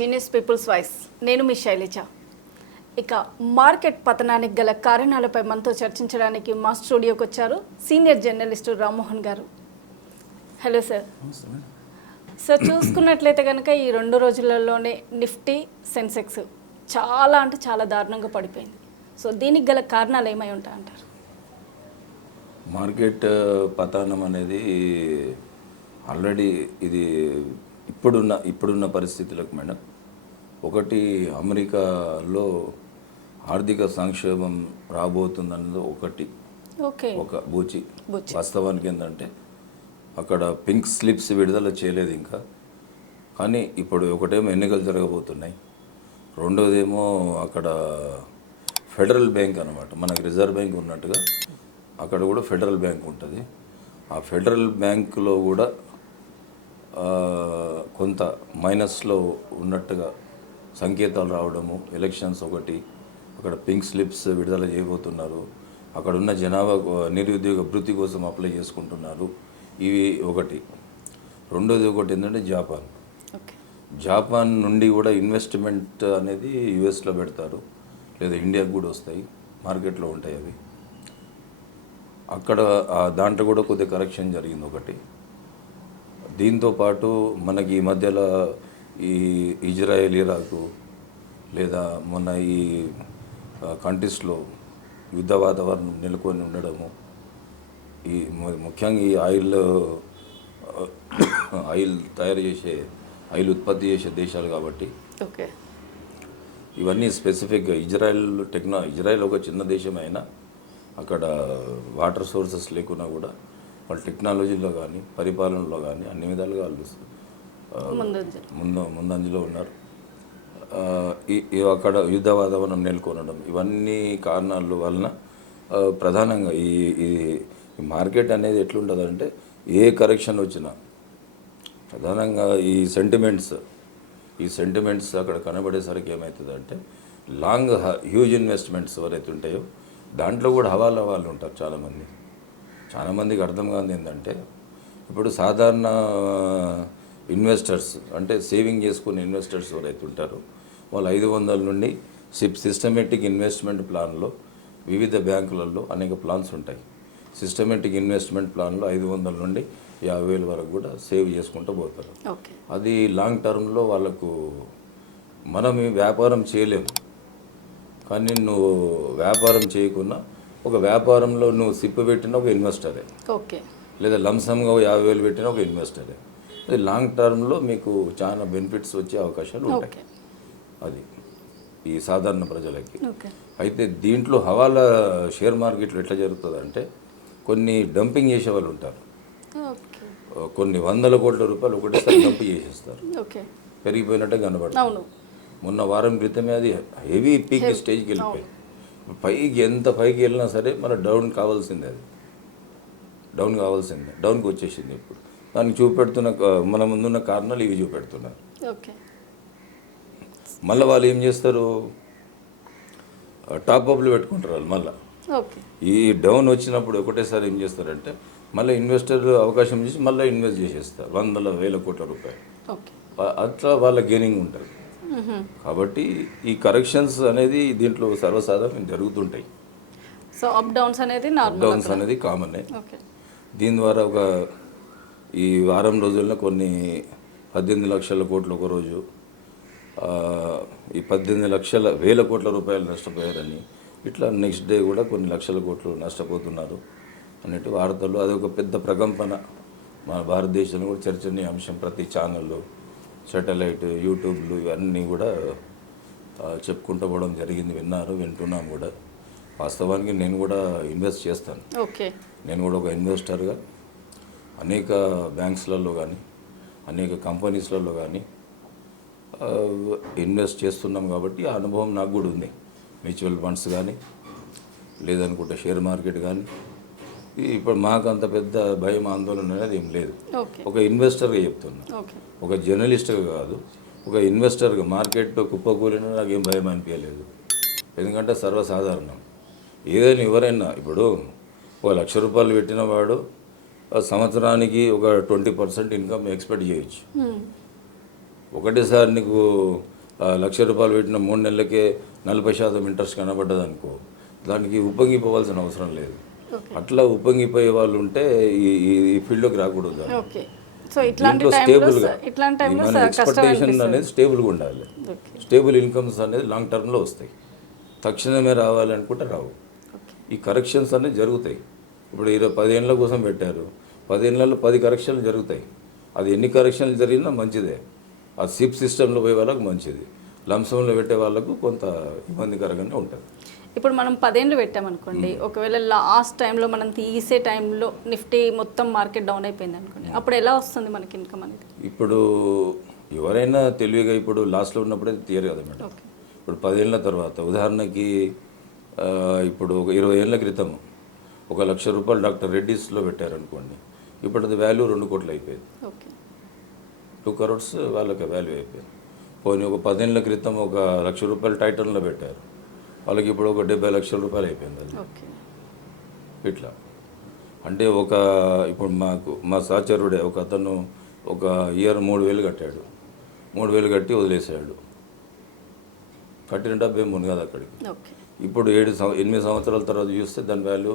Genius peoples voice నేను మీ శైలజ. ఇక market పతనానికి గల కారణాలపై మనతో చర్చించడానికి మా స్టూడియోకి వచ్చారు సీనియర్ జర్నలిస్టు రామ్మోహన్ గారు. Hello sir. సార్ చూసుకున్నట్లయితే కనుక ఈ రెండు రోజులలోనే నిఫ్టీ సెన్సెక్స్ చాలా అంటే చాలా దారుణంగా పడిపోయింది. సో దీనికి గల కారణాలు ఏమై ఉంటాయి అంటారు? మార్కెట్ పతనం అనేది ఆల్రెడీ ఇది ఇప్పుడున్న ఇప్పుడున్న పరిస్థితులకు మేడం. ఒకటి అమెరికాలో ఆర్థిక సంక్షేమం రాబోతుందన్నది ఒకటి. ఓకే. ఒక బూచి. వాస్తవానికి ఏంటంటే అక్కడ పింక్ స్లిప్స్ విడుదల చేయలేదు ఇంకా. కానీ ఇప్పుడు ఒకటేమో ఎన్నికలు జరగబోతున్నాయి. రెండోదేమో అక్కడ ఫెడరల్ బ్యాంక్ అనమాట మనకి రిజర్వ్ బ్యాంక్ ఉన్నట్టుగా అక్కడ కూడా ఫెడరల్ బ్యాంక్ ఉంటుంది. ఆ ఫెడరల్ బ్యాంకులో కూడా కొంత మైనస్లో ఉన్నట్టుగా సంకేతాలు రావడము ఎలక్షన్స్ ఒకటి అక్కడ పింక్ స్లిప్స్ విడుదల చేయబోతున్నారు. అక్కడ ఉన్న జనాభా నిరుద్యోగ భృతి కోసం అప్లై చేసుకుంటున్నారు. ఇవి ఒకటి. రెండోది ఒకటి ఏంటంటే జపాన్ జపాన్ నుండి కూడా ఇన్వెస్ట్మెంట్ అనేది యుఎస్లో పెడతారు. లేదా ఇండియాకి కూడా వస్తాయి. మార్కెట్లో ఉంటాయి అవి. అక్కడ దాంట్లో కూడా కొద్దిగా కరెక్షన్ జరిగింది ఒకటి. దీంతో పాటు మనకి ఈ మధ్యలో ఈ ఇజ్రాయెల్ ఇరాకు లేదా మొన్న ఈ కంట్రీస్లో యుద్ధ వాతావరణం నెలకొని ఉండడము ఈ ముఖ్యంగా ఈ ఆయిల్ ఆయిల్ తయారు చేసే ఆయిల్ ఉత్పత్తి చేసే దేశాలు కాబట్టి ఓకే. ఇవన్నీ స్పెసిఫిక్గా ఇజ్రాయెల్ టెక్నా ఇజ్రాయెల్ ఒక చిన్న దేశం అయినా అక్కడ వాటర్ సోర్సెస్ లేకున్నా కూడా వాళ్ళ టెక్నాలజీలో కానీ పరిపాలనలో కానీ అన్ని విధాలుగా వాళ్ళు ఆ, ముందు ముందంజలో ఉన్నారు. ఈ- అక్కడ యుద్ధ వాతావరణం నెలకొనడం ఇవన్నీ కారణాల వలన ప్రధానంగా ఈ ఈ ఈ మార్కెట్ అనేది ఎట్లుంటుందంటే ఏ కరెక్షన్ వచ్చినా ప్రధానంగా ఈ సెంటిమెంట్స్ ఈ సెంటిమెంట్స్ అక్కడ కనబడేసరికి ఏమవుతుందంటే లాంగ్ హ్యూజ్ ఇన్వెస్ట్మెంట్స్ ఎవరైతే ఉంటాయో దాంట్లో కూడా హవాలా వాళ్ళు ఉంటారు చాలామంది. చాలామందికి అర్థం కాదు ఏంటంటే ఇప్పుడు సాధారణ ఇన్వెస్టర్స్ అంటే సేవింగ్ చేసుకునే ఇన్వెస్టర్స్ ఎవరైతే ఉంటారో వాళ్ళు ఐదు వందల నుండి సిప్ సిస్టమేటిక్ ఇన్వెస్ట్మెంట్ ప్లాన్లో వివిధ బ్యాంకులలో అనేక ప్లాన్స్ ఉంటాయి. సిస్టమేటిక్ ఇన్వెస్ట్మెంట్ ప్లాన్లో ఐదు వందల నుండి యాభై వేల వరకు కూడా సేవ్ చేసుకుంటూ పోతారు. అది లాంగ్ టర్మ్లో వాళ్ళకు మనం వ్యాపారం చేయలేము. కానీ నువ్వు వ్యాపారం చేయకున్నా ఒక వ్యాపారంలో నువ్వు సిప్పు పెట్టిన ఒక ఇన్వెస్టరే. ఓకే. లేదా లంసంగా యాభై వేలు పెట్టిన ఒక ఇన్వెస్టరే. అది లాంగ్ టర్మ్లో మీకు చాలా బెనిఫిట్స్ వచ్చే అవకాశాలు ఉంటాయి. అది ఈ సాధారణ ప్రజలకి. అయితే దీంట్లో హవాలా షేర్ మార్కెట్లో ఎట్లా జరుగుతుంది అంటే కొన్ని డంపింగ్ చేసే వాళ్ళు ఉంటారు. కొన్ని వందల కోట్ల రూపాయలు ఒకటేసారి డంప్ చేసేస్తారు. పెరిగిపోయినట్టే కనబడుతుంది. మొన్న వారం క్రితమే అది హెవీ పీక్ స్టేజ్కి వెళ్ళిపోయింది. పైకి ఎంత పైకి వెళ్ళినా సరే మన డౌన్ కావాల్సిందే అది. డౌన్ కావాల్సిందే. డౌన్కి వచ్చేసింది ఇప్పుడు. దానికి చూపెడుతున్న మన ముందున్న కారణాలు ఇవి చూపెడుతున్నారు. ఓకే. మళ్ళీ వాళ్ళు ఏం చేస్తారు? టాప్ అప్లు పెట్టుకుంటారు వాళ్ళు మళ్ళీ. ఈ డౌన్ వచ్చినప్పుడు ఒకటేసారి ఏం చేస్తారంటే మళ్ళీ ఇన్వెస్టర్ అవకాశం చేసి మళ్ళీ ఇన్వెస్ట్ చేసేస్తారు వందల వేల కోట్ల రూపాయలు. అట్లా వాళ్ళ గెయినింగ్ ఉంటుంది. కాబట్టి ఈ కరెక్షన్స్ అనేది దీంట్లో సర్వసాధారణం జరుగుతుంటాయి. సో అప్ డౌన్స్ అనేది నార్మల్ డౌన్స్ అనేది కామనే. దీని ద్వారా ఒక ఈ వారం రోజుల్లో కొన్ని పద్దెనిమిది లక్షల కోట్లు ఒక రోజు ఆ, ఈ పద్దెనిమిది లక్షల వేల కోట్ల రూపాయలు నష్టపోయారని ఇట్లా నెక్స్ట్ డే కూడా కొన్ని లక్షల కోట్లు నష్టపోతున్నారు అన్నట్టు వార్తలు అది ఒక పెద్ద ప్రకంపన. మన భారతదేశంలో కూడా చర్చనీయాంశం ప్రతి ఛానళ్ళు సాటిలైట్ యూట్యూబ్లు ఇవన్నీ కూడా చెప్పుకుంటూ పోవడం జరిగింది. విన్నారు వింటున్నాం కూడా. వాస్తవానికి నేను కూడా ఇన్వెస్ట్ చేస్తాను. ఓకే. నేను కూడా ఒక ఇన్వెస్టర్గా అనేక బ్యాంక్స్లలో కానీ అనేక కంపెనీస్లలో కానీ ఇన్వెస్ట్ చేస్తున్నాం కాబట్టి ఆ అనుభవం నాకు కూడా ఉంది. మ్యూచువల్ ఫండ్స్ కానీ లేదనుకుంటే షేర్ మార్కెట్ కానీ ఇప్పుడు మాకు అంత పెద్ద భయం ఆందోళన అనేది ఏం లేదు. ఒక ఇన్వెస్టర్గా చెప్తున్నా. ఒక జర్నలిస్ట్గా కాదు ఒక ఇన్వెస్టర్గా మార్కెట్ కుప్పకూలినా నాకు ఏం భయం అనిపించలేదు ఎందుకంటే సర్వసాధారణం. ఏదైనా ఎవరైనా ఇప్పుడు ఒక లక్ష రూపాయలు పెట్టిన వాడు సంవత్సరానికి ఒక ట్వంటీ పర్సెంట్ ఇన్కమ్ ఎక్స్పెక్ట్ చేయొచ్చు. ఒకటేసారి నీకు లక్ష రూపాయలు పెట్టిన మూడు నెలలకే నలభై శాతం ఇంట్రెస్ట్ కనబడ్డది అనుకో దానికి ఉప్పొంగిపోవాల్సిన అవసరం లేదు. అట్లా ఉప్పొంగిపోయే వాళ్ళు ఉంటే ఈ ఈ- ఫీల్డ్లోకి రాకూడదు సో ఇట్లాంటి స్టేబుల్గా మన ఎక్స్పెక్టేషన్ అనేది స్టేబుల్గా ఉండాలి. స్టేబుల్ ఇన్కమ్స్ అనేది లాంగ్ టర్మ్లో వస్తాయి. తక్షణమే రావాలనుకుంటే రావు. ఈ కరెక్షన్స్ అనేవి జరుగుతాయి. ఇప్పుడు ఇరవై పదేళ్ళ కోసం పెట్టారు. పదేళ్ళలో పది కరెక్షన్లు జరుగుతాయి. అది ఎన్ని కరెక్షన్లు జరిగినా మంచిదే. ఆ సిప్ సిస్టంలో పోయే వాళ్ళకు మంచిది. లంసంలో పెట్టే వాళ్ళకు కొంత ఇబ్బందికరంగానే ఉంటుంది. ఇప్పుడు మనం పదేళ్ళు పెట్టామనుకోండి ఒకవేళ లాస్ట్ టైంలో మనం తీసే టైంలో నిఫ్టీ మొత్తం మార్కెట్ డౌన్ అయిపోయింది అనుకోండి అప్పుడు ఎలా వస్తుంది మనకి ఇన్కమ్ అనేది? ఇప్పుడు ఎవరైనా తెలివిగా ఇప్పుడు లాస్ట్లో ఉన్నప్పుడే తీయరు కదా మేడం. ఇప్పుడు పదేళ్ళ తర్వాత ఉదాహరణకి ఇప్పుడు ఒక ఇరవై ఏళ్ళ క్రితం ఒక లక్ష రూపాయలు డాక్టర్ రెడ్డిస్లో పెట్టారనుకోండి ఇప్పుడు అది వాల్యూ రెండు కోట్లు అయిపోయింది. టూ కరోడ్స్ వాళ్ళకి వాల్యూ అయిపోయింది. పోనీ ఒక పదేళ్ళ క్రితం ఒక లక్ష రూపాయలు టైటన్లో పెట్టారు. వాళ్ళకి ఇప్పుడు ఒక డెబ్బై లక్షల రూపాయలు అయిపోయింది అది. ఇట్లా. అంటే ఒక ఇప్పుడు మాకు మా సహచరుడే ఒక అతను ఒక ఇయర్ మూడు వేలు కట్టాడు. మూడు వేలు కట్టి వదిలేసాడు. కట్టిన డబ్బు మునగదు అక్కడికి. ఇప్పుడు ఏడు ఎనిమిది సంవత్సరాల తర్వాత చూస్తే దాని వాల్యూ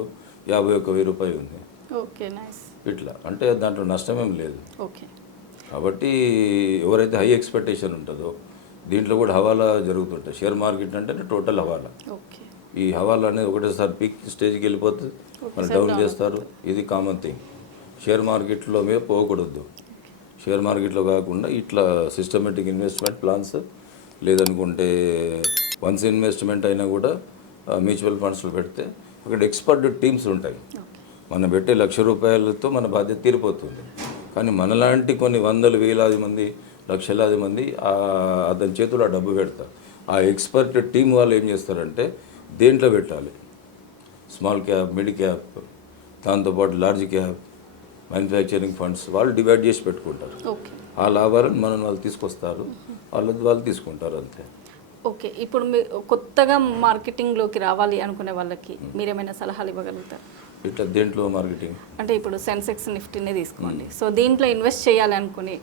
యాభై ఒక్క వెయ్యి రూపాయలు ఉంది. ఇట్లా. అంటే దాంట్లో నష్టమేం లేదు. కాబట్టి ఎవరైతే హై ఎక్స్పెక్టేషన్ ఉంటుందో దీంట్లో కూడా హవాలా జరుగుతుంటాయి షేర్ మార్కెట్ అంటే టోటల్ హవాలా. ఓకే. ఈ హవాలా అనేది ఒకటేసారి పీక్ స్టేజ్కి వెళ్ళిపోతుంది మళ్ళీ డౌన్ చేస్తారు. ఇది కామన్ థింగ్ షేర్ మార్కెట్లో మీద పోకూడదు షేర్ మార్కెట్లో కాకుండా ఇట్లా సిస్టమేటిక్ ఇన్వెస్ట్మెంట్ ప్లాన్స్ లేదనుకుంటే వన్స్ ఇన్వెస్ట్మెంట్ అయినా కూడా మ్యూచువల్ ఫండ్స్లో పెడితే అక్కడ ఎక్స్పర్ట్ టీమ్స్ ఉంటాయి. మనం పెట్టే లక్ష రూపాయలతో మన బాధ్యత తీరిపోతుంది. కానీ మనలాంటి కొన్ని వందలు వేలాది మంది లక్షలాది మంది అతని చేతిలో ఆ డబ్బు పెడతారు. ఆ ఎక్స్పర్ట్ టీం వాళ్ళు ఏం చేస్తారంటే దేంట్లో పెట్టాలి? స్మాల్ క్యాప్ మిడ్ క్యాప్ దాంతోపాటు లార్జ్ క్యాప్ మ్యానుఫ్యాక్చరింగ్ ఫండ్స్ వాళ్ళు డివైడ్ చేసి పెట్టుకుంటారు. ఓకే. ఆ లాభాలను మనం వాళ్ళు తీసుకొస్తారు. వాళ్ళు వాళ్ళు తీసుకుంటారు అంతే. ఓకే ఇప్పుడు మీరు కొత్తగా మార్కెటింగ్లోకి రావాలి అనుకునే వాళ్ళకి మీరేమైనా సలహాలు ఇవ్వగలుగుతారు? ఇట్లా దేంట్లో మార్కెటింగ్? అంటే ఇప్పుడు సెన్సెక్స్ నిఫ్టీనే తీసుకోండి. సో దీంట్లో ఇన్వెస్ట్ చేయాలి అనుకుని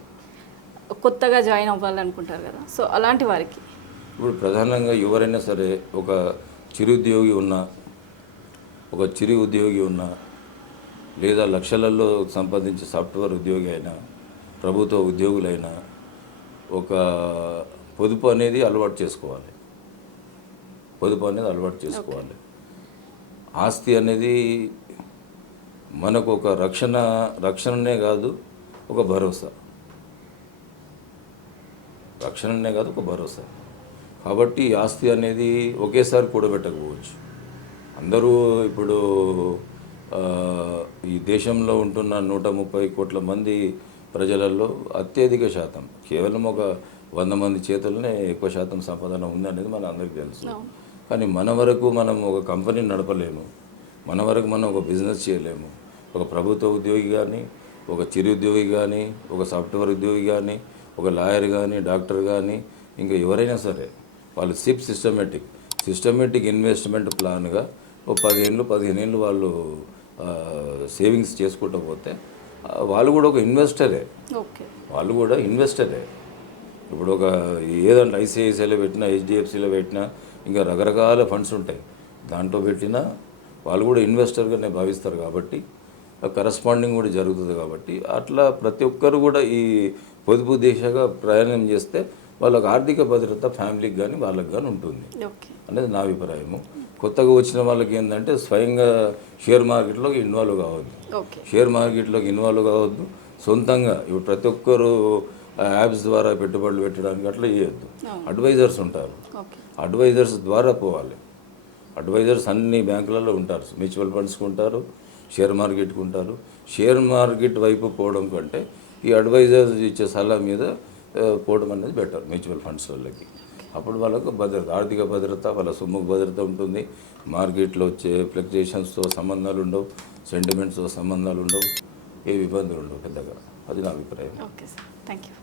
కొత్తగా జాయిన్ అవ్వాలనుకుంటారు కదా. సో అలాంటి వారికి? ఇప్పుడు ప్రధానంగా ఎవరైనా సరే ఒక చిరుద్యోగి ఉన్న ఒక చిరు ఉద్యోగి ఉన్న లేదా లక్షలలో సంపాదించే సాఫ్ట్వేర్ ఉద్యోగి అయినా ప్రభుత్వ ఉద్యోగులైనా ఒక పొదుపు అనేది అలవాటు చేసుకోవాలి. పొదుపు అనేది అలవాటు చేసుకోవాలి. ఆస్తి అనేది మనకు ఒక రక్షణ రక్షణనే కాదు ఒక భరోసా. రక్షణనే కాదు ఒక భరోసా. కాబట్టి ఆస్తి అనేది ఒకేసారి కూడబెట్టకపోవచ్చు. అందరూ ఇప్పుడు ఈ దేశంలో ఉంటున్న నూట ముప్పై కోట్ల మంది ప్రజలలో అత్యధిక శాతం కేవలం ఒక వంద మంది చేతుల్లోనే ఎక్కువ శాతం సంపాదన ఉందనేది మన అందరికీ తెలుసు. కానీ మన వరకు మనం ఒక కంపెనీని నడపలేము. మన వరకు మనం ఒక బిజినెస్ చేయలేము. ఒక ప్రభుత్వ ఉద్యోగి కానీ ఒక చిరు ఉద్యోగి కానీ ఒక సాఫ్ట్వేర్ ఉద్యోగి కానీ ఒక లాయర్ కానీ డాక్టర్ కానీ ఇంకా ఎవరైనా సరే వాళ్ళు సిప్ సిస్టమేటిక్ సిస్టమేటిక్ ఇన్వెస్ట్మెంట్ ప్లాన్గా ఒక పదిహేళ్ళు పదిహేను ఏళ్ళు వాళ్ళు సేవింగ్స్ చేసుకుంటూ పోతే వాళ్ళు కూడా ఒక ఇన్వెస్టరే. వాళ్ళు కూడా ఇన్వెస్టరే. ఇప్పుడు ఒక ఏదంటే ఐసిఐసిఐలో పెట్టినా హెచ్డిఎఫ్సిలో పెట్టినా ఇంకా రకరకాల ఫండ్స్ ఉంటాయి. దాంట్లో పెట్టినా వాళ్ళు కూడా ఇన్వెస్టర్గానే భావిస్తారు కాబట్టి కరస్పాండింగ్ కూడా జరుగుతుంది కాబట్టి అట్లా ప్రతి ఒక్కరు కూడా ఈ పొదుపు దిశగా ప్రయాణం చేస్తే వాళ్ళకి ఆర్థిక భద్రత ఫ్యామిలీకి కానీ వాళ్ళకి కానీ ఉంటుంది. అనేది నా అభిప్రాయము. కొత్తగా వచ్చిన వాళ్ళకి ఏంటంటే స్వయంగా షేర్ మార్కెట్లోకి ఇన్వాల్వ్ కావద్దు. షేర్ మార్కెట్లోకి ఇన్వాల్వ్ కావద్దు. సొంతంగా ఇప్పుడు ప్రతి ఒక్కరు యాప్స్ ద్వారా పెట్టుబడులు పెట్టడానికి అట్లా చేయొద్దు అడ్వైజర్స్ ఉంటారు. అడ్వైజర్స్ ద్వారా పోవాలి. అడ్వైజర్స్ అన్ని బ్యాంకులలో ఉంటారు. మ్యూచువల్ ఫండ్స్కి ఉంటారు షేర్ మార్కెట్కి ఉంటారు షేర్ మార్కెట్ వైపు పోవడం కంటే ఈ అడ్వైజర్స్ ఇచ్చే సలహా మీద పోవడం అనేది బెటర్ మ్యూచువల్ ఫండ్స్ వాళ్ళకి. అప్పుడు వాళ్ళకు భద్రత ఆర్థిక భద్రత వాళ్ళ సొమ్ముకు భద్రత ఉంటుంది. మార్కెట్లో వచ్చే ఫ్లక్చుయేషన్స్తో సంబంధాలు ఉండవు సెంటిమెంట్స్తో సంబంధాలు ఉండవు ఏ ఇబ్బందులు ఉండవు పెద్దగా. అది నా అభిప్రాయం. Okay sir. Thank you